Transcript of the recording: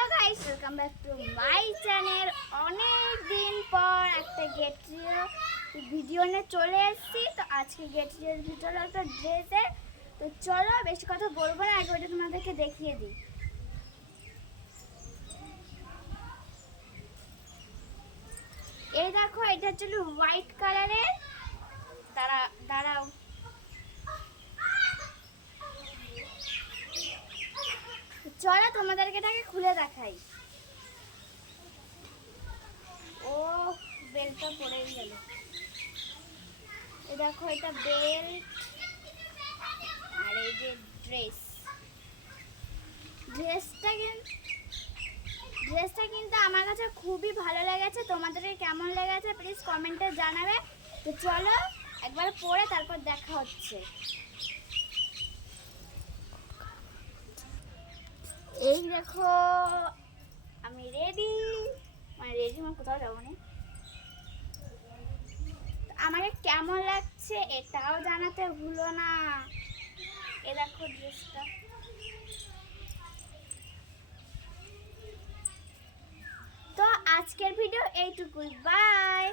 Hello guys, welcome back to my channel. অনেক দিন পর একটা গেট ভিডিও নিয়ে চলে এসেছি। তো আজকে গেট ভিডিও একটা ড্রেসের। তো চলো বেশি কথা বলবো না, আগে ওটা তোমাদেরকে দেখিয়ে দিই। এই দেখো, এটা হচ্ছে হোয়াইট কালারের। দাঁড়াও চলো তোমাদেরকে এটাকে খুলে দেখাই। ও বেলটা পড়েই গেল। এই দেখো, এটা বেল্ট আর এই যে ড্রেসটা কিন্তু আমার কাছে খুবই ভালো লেগেছে। তোমাদেরকে কেমন লেগেছে প্লিজ কমেন্টে জানাবে। তো চলো একবার পরে তারপর দেখা হচ্ছে। এই দেখো আমি রেডি, কোথাও যাবো না। আমাকে কেমন লাগছে এটাও জানাতে ভুলো না। এ দেখো ড্রেসটা। তো আজকের ভিডিও এইটুকুই, বাই।